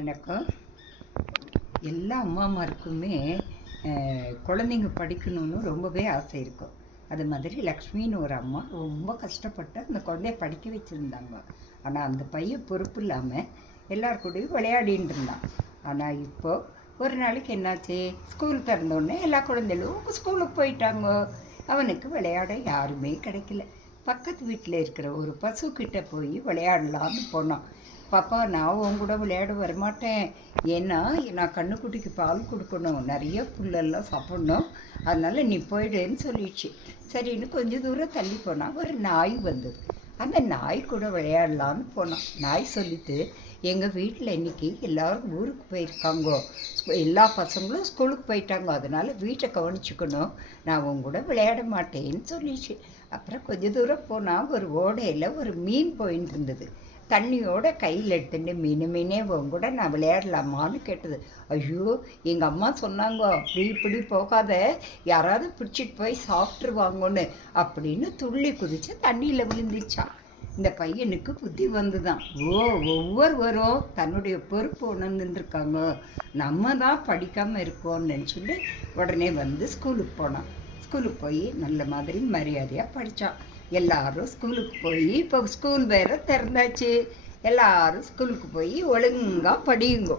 வணக்கம். எல்லா அம்மாமாருக்குமே குழந்தைங்க படிக்கணும்னு ரொம்பவே ஆசை இருக்கும். அது மாதிரி லக்ஷ்மின்னு ஒரு அம்மா ரொம்ப கஷ்டப்பட்டு அந்த குழந்தைய படிக்க வச்சுருந்தாங்க. ஆனால் அந்த பையன் பொறுப்பு இல்லாமல் எல்லார் கூடயும் விளையாடின்னு இருந்தான். ஆனால் இப்போது ஒரு நாளைக்கு என்னாச்சு, ஸ்கூல் திறந்தோடனே எல்லா குழந்தைகளும் ஸ்கூலுக்கு போயிட்டாங்க. அவனுக்கு விளையாட யாருமே கிடைக்கல. பக்கத்து வீட்டில் இருக்கிற ஒரு பசுக்கிட்ட போய் விளையாடலான்னு போனான். பாப்பா, நான் உன் கூட விளையாட வரமாட்டேன், ஏன்னா நான் கண்ணுக்குட்டிக்கு பால் கொடுக்கணும், நிறைய புல்லெல்லாம் சாப்பிட்ணும், அதனால் நீ போயிடுன்னு சொல்லிடுச்சு. சரின்னு கொஞ்சம் தூரம் தள்ளி போனால் ஒரு நாய் வந்தது. அந்த நாய் கூட விளையாடலான்னு போனான். நாய் சொல்லிட்டு, எங்கள் வீட்டில் இன்றைக்கி எல்லோரும் ஊருக்கு போயிருக்காங்கோ, எல்லா பசங்களும் ஸ்கூலுக்கு போயிட்டாங்க, அதனால் வீட்டை கவனிச்சுக்கணும், நான் உன் கூட விளையாட மாட்டேன்னு சொல்லிடுச்சு. அப்புறம் கொஞ்சம் தூரம் போனால் ஒரு ஓடையில் ஒரு மீன் போயின்னு இருந்தது. தண்ணியோட கையில் எடுத்துட்டு, மீனே உன் கூட நான் விளையாடலாமான்னு கேட்டது. ஐயோ, எங்கள் அம்மா சொன்னாங்க, அப்படி இப்படி போகாத, யாராவது பிடிச்சிட்டு போய் சாப்பிட்ருவாங்கன்னு அப்படின்னு துள்ளி குதிச்சு தண்ணியில் விழுந்துச்சான். இந்த பையனுக்கு புத்தி வந்துதான். ஒவ்வொருவரும் தன்னுடைய பொறுப்பு உணர்ந்துருக்காங்க, நம்ம தான் படிக்காமல் இருக்கோம்னு நினச்சிட்டு உடனே வந்து ஸ்கூலுக்கு போனான். ஸ்கூலுக்கு போய் நல்ல மாதிரி மரியாதையாக படித்தான். எல்லாரும் ஸ்கூலுக்கு போய், இப்போ ஸ்கூல் வேறு திறந்தாச்சு, எல்லாரும் ஸ்கூலுக்கு போய் ஒழுங்காக படியுங்கோ.